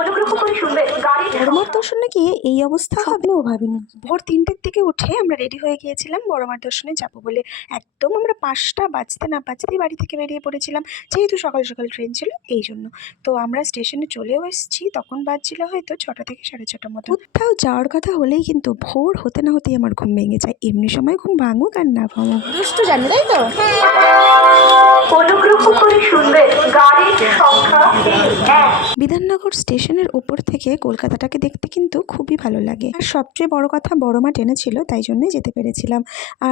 অনুগ্রহ করে শুনবেন বড়মার দর্শনে গিয়ে এই অবস্থা হবে? ও ভাবিনি। ভোর তিনটের দিকে উঠে আমরা রেডি হয়ে গিয়েছিলাম বড়মার দর্শনে যাব বলে। একদম আমরা পাঁচটা বাজতে না বাজতেই বাড়ি থেকে বেরিয়ে পড়েছিলাম। যেহেতু সকাল সকাল ট্রেন ছিল এই জন্য। তো আমরা স্টেশনে চলেও এসেছি। তখন বাজছিল হয়তো ছটা থেকে সাড়ে ছটার মতো। কোথাও যাওয়ার কথা হলেই কিন্তু ভোর হতে না হতেই আমার ঘুম ভেঙে যায়। এমনি সময় ঘুম ভাঙুক আর না ভাঙুক। দুষ্টু জানো তাই তো? অনুগ্রহ করে শুনবেন গাড়ির সংখ্যা এক। বিধাননগর স্টেশনের উপর থেকে কলকাতাটাকে দেখতে কিন্তু খুবই ভালো লাগে। আর সবচেয়ে বড় কথা, বড় মা ট্রেনে ছিল, তাই জন্যই যেতে পেরেছিলাম।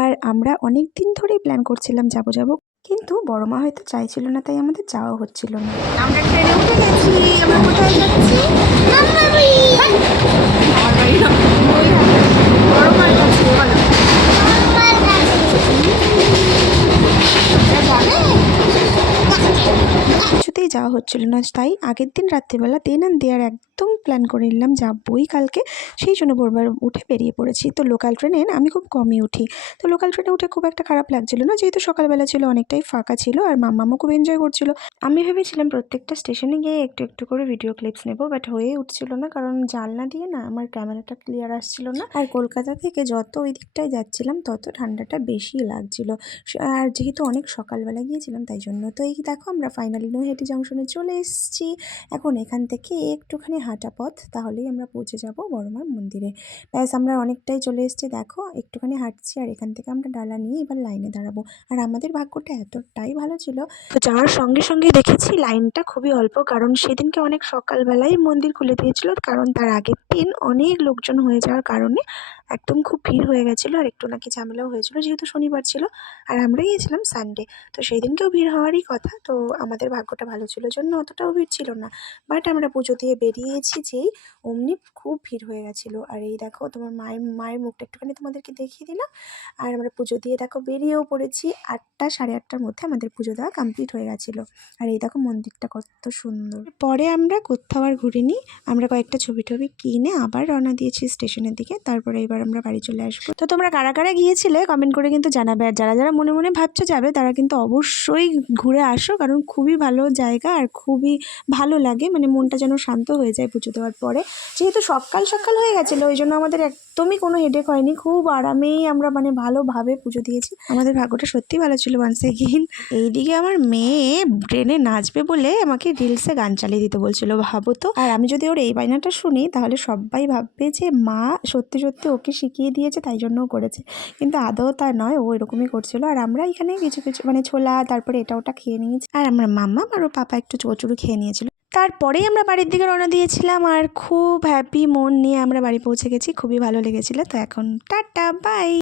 আর আমরা অনেক দিন ধরেই প্ল্যান করছিলাম যাব যাব, কিন্তু বড় মা হয়তো চাইছিল না, তাই আমাদের যাওয়া হচ্ছিল না। আমরা ট্রেনে উঠে গেছি, আমরা কোথায় যাচ্ছি আমার বাড়ি আমার বাড়ি না ওই হাতে। বড় মার কাছে বলো এটা জানে কিছুতেই যাওয়া হচ্ছিল না। তাই আগের দিন রাত্রিবেলা দেন অ্যান্ড দেয়ার একদম প্ল্যান করে নিলাম, যাবই কালকে। সেই জন্য ভোরবার উঠে বেরিয়ে পড়েছি। তো লোকাল ট্রেনে আমি খুব কমই উঠি। তো লোকাল ট্রেনে উঠে খুব একটা খারাপ লাগছিল না। যেহেতু সকালবেলা ছিল, অনেকটাই ফাঁকা ছিল আর মাম্মামও খুব এনজয় করছিল। আমি ভেবেছিলাম প্রত্যেকটা স্টেশনে গিয়ে একটু একটু করে ভিডিও ক্লিপস নেব বাট হয়ে উঠছিল না কারণ জানলা দিয়ে না আমার ক্যামেরাটা ক্লিয়ার আসছিল না। আর কলকাতা থেকে যত ওই দিকটায় যাচ্ছিলাম, তত ঠান্ডাটা বেশি লাগছিল। আর যেহেতু অনেক সকালবেলা গিয়েছিলাম, তাই জন্য। তো এই দেখো আমরা ফাইনালি নৈহাটি জংশনে চলে এসেছি। এখন এখান থেকে একটুখানি হাঁটা পথ, তাহলেই আমরা পৌঁছে যাব বড়মার মন্দিরে। ব্যাস, আমরা অনেকটাই চলে এসেছি। দেখো, একটুখানি হাঁটছি আর এখান থেকে আমরা ডালা নিয়ে এবার লাইনে দাঁড়াবো। আর আমাদের ভাগ্যটা এতটাই ভালো ছিল। তো যাওয়ার সঙ্গে সঙ্গে দেখেছি লাইনটা খুবই অল্প, কারণ সেদিনকে অনেক সকালবেলায় মন্দির খুলে দিয়েছিল, কারণ তার আগের দিন অনেক লোকজন হয়ে যাওয়ার কারণে একদম খুব ভিড় হয়ে গেছিল আর একটু নাকি ঝামেলাও হয়েছিল, যেহেতু শনিবার ছিল। আর আমরা গিয়েছিলাম সানডে তো সেই দিনকেও ভিড় হওয়ারই কথা, তো আমাদের ভাগ্যটা ভালো ছিল জন্য অতটাও ভিড় ছিল না। বাট আমরা পুজো দিয়ে বেরিয়েছি যেই অমনি খুব ভিড় হয়ে গেছিল। আর এই দেখো তোমার মায়ের মায়ের মুখটা একটুখানি তোমাদেরকে দেখিয়ে দিলাম। আর আমরা পুজো দিয়ে দেখো বেরিয়েও পড়েছি। আটটা সাড়ে আটটার মধ্যে আমাদের পুজো দেওয়া কমপ্লিট হয়ে গেছিল। আর এই দেখো মন্দিরটা কত সুন্দর। পরে আমরা কোথাও আর ঘুরিনি। আমরা কয়েকটা ছবি টবি কিনে আবার রওনা দিয়েছি স্টেশনের দিকে। তারপরে এবার আমরা বাড়ি চলে আসব। তো তোমরা কারা কারা গিয়েছিলে কমেন্ট করে কিন্তু জানাবে। আর যারা যারা মনে মনে ভাবছ যাবে, তারা কিন্তু অবশ্যই ঘুরে আসো। কারণ খুবই ভালো জায়গা। আর খুবই ভালো লাগে। মানে মনটা যেন শান্ত হয়ে যায় পুজো দেওয়ার পরে। যেহেতু সকাল সকাল হয়ে গেছিল ওই জন্য আমাদের একদমই কোনো হেডেক হয়নি। খুব আরামেই আমরা মানে ভালোভাবে পুজো দিয়েছি। আমাদের ভাগ্যটা সত্যি ভালো ছিল ওয়ান্স এগেইন এইদিকে আমার মেয়ে ট্রেনে নাচবে বলে আমাকে রিলসে গান চালিয়ে দিতে বলছিল ভাবো তো। আর আমি যদি ওর এই বায়নাটা শুনি তাহলে সবাই ভাববে যে মা সত্যি সত্যি ওকে শিখিয়ে দিয়েছে তাই জন্য করেছে। কিন্তু আদৌ তা নয় ও এরকমই করছিল। আর আমরা এখানে কিছু কিছু মানে ছোলা তারপরে এটা ওটা খেয়ে নিয়েছি। আর আমার মাম্মা আর ওর পাপা একটু চোচুরু খেয়ে নিয়েছিল। তারপরেই আমরা বাড়ির দিকে রওনা দিয়েছিলাম আর খুব হ্যাপি মন নিয়ে আমরা বাড়ি পৌঁছে গেছি। খুবই ভালো লেগেছিলো। তো এখন টাটা বাই